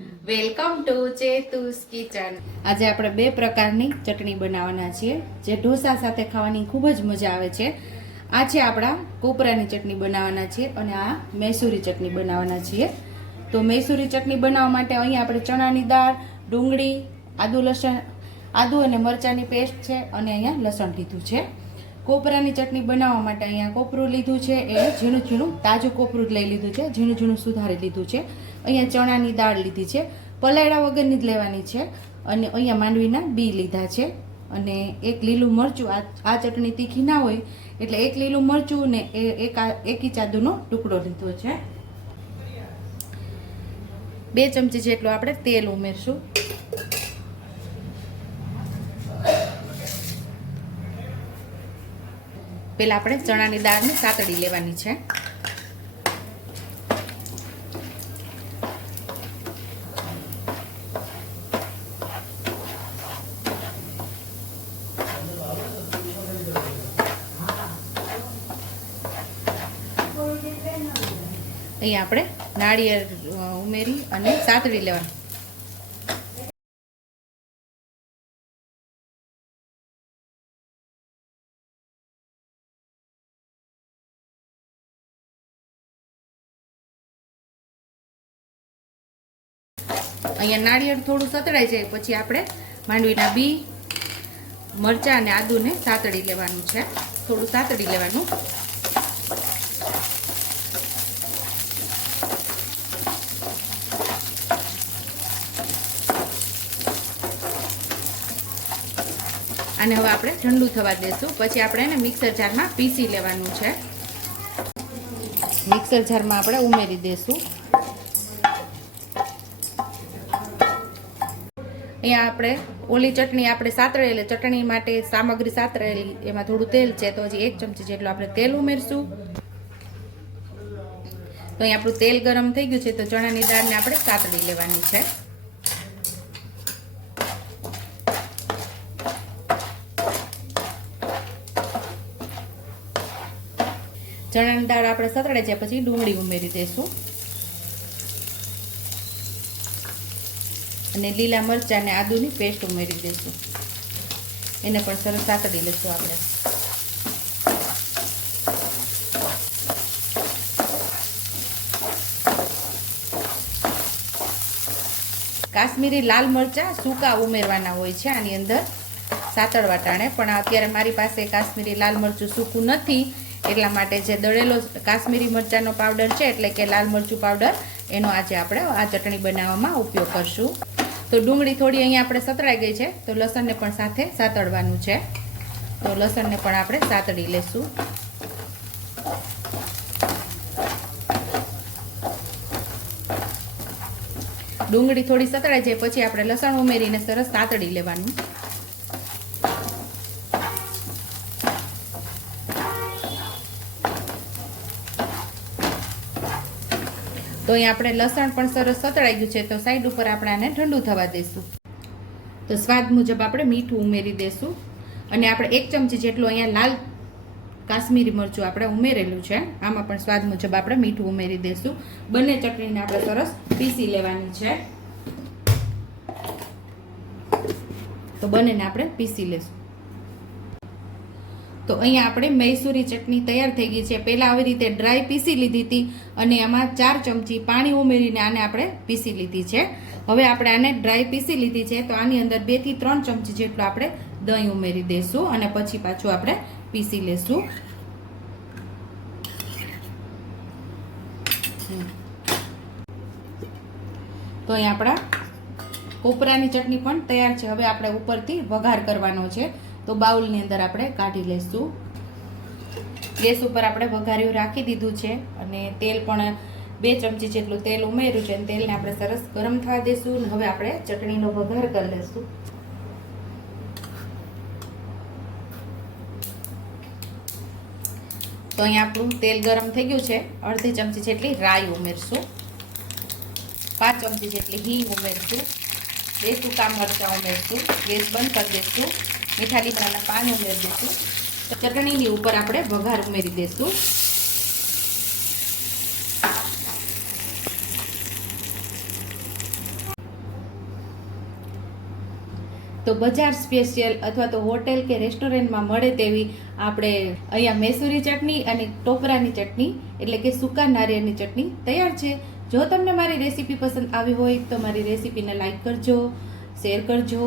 Welcome to ચેતુસ kitchen. આજે આપણે બે પ્રકારની ચટણી બનાવવાના છીએ, જે ઢોસા સાથે ખાવાની ખૂબ જ મજા આવે છે. આ છે આપણા કોપરાની ચટણી બનાવવાના છીએ અને આ મૈસૂરી ચટણી બનાવવાના છીએ. તો મૈસૂરી ચટણી બનાવવા માટે અહીંયા આપણે ચણાની દાળ, ડુંગળી, આદુ લસણ, આદુ અને મરચાંની પેસ્ટ છે અને અહીંયા લસણ લીધું છે. કોપરાની ચટણી બનાવવા માટે અહીંયા કોપરું લીધું છે. એ ઝીણું ઝીણું તાજું કોપરું જ લઈ લીધું છે. ઝીણું ઝીણું સુધારી લીધું છે. અહીંયા ચણાની દાળ લીધી છે. પલાળા વગરની જ લેવાની છે. અને અહીંયા માંડવીના બી લીધા છે. અને એક લીલું મરચું, આ ચટણી તીખી ના હોય, એટલે એક લીલું મરચું ને એક એકી ચાદુનો ટુકડો લીધો છે. બે ચમચી જેટલું આપણે તેલ ઉમેરશું. પેલા આપણે ચણાની દાળને સાતડી લેવાની છે. અહીંયા આપણે નાળિયેર ઉમેરી અને સાતડી લેવાનું. અહીંયા નાળિયેર થોડું સતળાઈ જાય પછી આપણે માંડવીના બી, મરચાં અને આદુને સાતડી લેવાનું છે. થોડું સાતડી લેવાનું. અને હવે આપણે ઠંડુ થવા દેશું. પછી આપણે એને મિક્સર જારમાં પીસી લેવાનું છે. મિક્સર જારમાં આપણે ઉમેરી દેશું. અહીંયા આપણે ઓલી ચટણી આપણે સાતળેલી ચટણી માટે સામગ્રી સાતળેલી, એમાં થોડું તેલ છે, તો હજી એક ચમચી જેટલું આપણે તેલ ઉમેરશું. તો અહીં આપણું તેલ ગરમ થઈ ગયું છે, તો ચણાની દાળને આપણે સાતળી લેવાની છે. ચણાની દાળ આપણે સતળે છે, પછી ડુંગળી ઉમેરી દઈશું અને લીલા મરચાં અને આદુની પેસ્ટ ઉમેરી દઈશું. એને પણ સરસ સાતડી લઈશું આપણે. કાશ્મીરી લાલ મરચાં સૂકા ઉમેરવાના હોય છે આની અંદર. સાતળવા ટાણે, પણ અત્યારે મારી પાસે કાશ્મીરી લાલ મરચું સૂકું નથી. એટલા માટે જે દળેલો કાશ્મીરી મરચાંનો પાવડર છે, એટલે કે લાલ મરચું પાવડર, એનો આજે આપણે આ ચટણી બનાવવામાં ઉપયોગ કરશું. તો ડુંગળી થોડી અહીંયા આપણે સતળાઈ ગઈ છે, તો લસણને પણ સાથે સાતળવાનું છે. તો લસણને પણ આપણે સાતળી લેશું. ડુંગળી થોડી સતળાઈ જાય, પછી આપણે લસણ ઉમેરીને સરસ સાતળી લેવાનું. તો અહીં આપણે લસણ પણ સરસ સતળાઈ ગયું છે, તો સાઈડ ઉપર આપણે આને ઠંડુ થવા દઈશું. તો સ્વાદ મુજબ આપણે મીઠું ઉમેરી દઈશું. અને આપણે એક ચમચી જેટલું અહીંયા લાલ કાશ્મીરી મરચું આપણે ઉમેરેલું છે. આમાં પણ સ્વાદ મુજબ આપણે મીઠું ઉમેરી દઈશું. બંને ચટણીને આપણે સરસ પીસી લેવાની છે. તો બંનેને આપણે પીસી લેશું. તો અહીંયા આપણે મૈસૂરી ચટણી તૈયાર થઈ ગઈ છે. પહેલાં આવી રીતે ડ્રાય પીસી લીધી હતી અને એમાં ચાર ચમચી પાણી ઉમેરીને આને આપણે પીસી લીધી છે. હવે આપણે આને ડ્રાય પીસી લીધી છે. તો આની અંદર બેથી ત્રણ ચમચી જેટલું આપણે દહીં ઉમેરી દઈશું અને પછી પાછું આપણે પીસી લેશું. તો અહીં આપણા કોપરાની ચટણી પણ તૈયાર છે. હવે આપણે ઉપરથી વઘાર કરવાનો છે. તો બાઉલની અંદર આપણે કાઢી લઈશું ગેસ ઉપર આપણે વઘાર્યું રાખી દીધું છે અને તેલ પણ બે ચમચી જેટલું તેલ ઉમેર્યું છે અને તેલને આપણે સરસ ગરમ થવા દઈશું હવે આપણે ચટણીનો વઘાર કરી લઈશું તો અહીંયા આપણું તેલ ગરમ થઈ ગયું છે. અડધી ચમચી જેટલી રાઈ ઉમેરશું. પાંચ ચમચી જેટલી હિંગ ઉમેરશું. બે સૂકા મરચાં ઉમેરશું. ગેસ બંધ કરી દઈશું મીઠા લીમડાના પાન ઉમેરી દઈશું. ચટણીની ઉપર આપણે વઘાર ઉમેરી દઈશું. તો બજાર સ્પેશિયલ અથવા તો હોટેલ કે રેસ્ટોરન્ટમાં મળે તેવી આપણે અહીંયા મૈસુરી ચટણી અને ટોપરાની ચટણી એટલે કે સૂકા નારિયેળની ચટણી તૈયાર છે. જો તમને મારી રેસીપી પસંદ આવી હોય તો મારી રેસીપીને લાઇક કરજો, શેર કરજો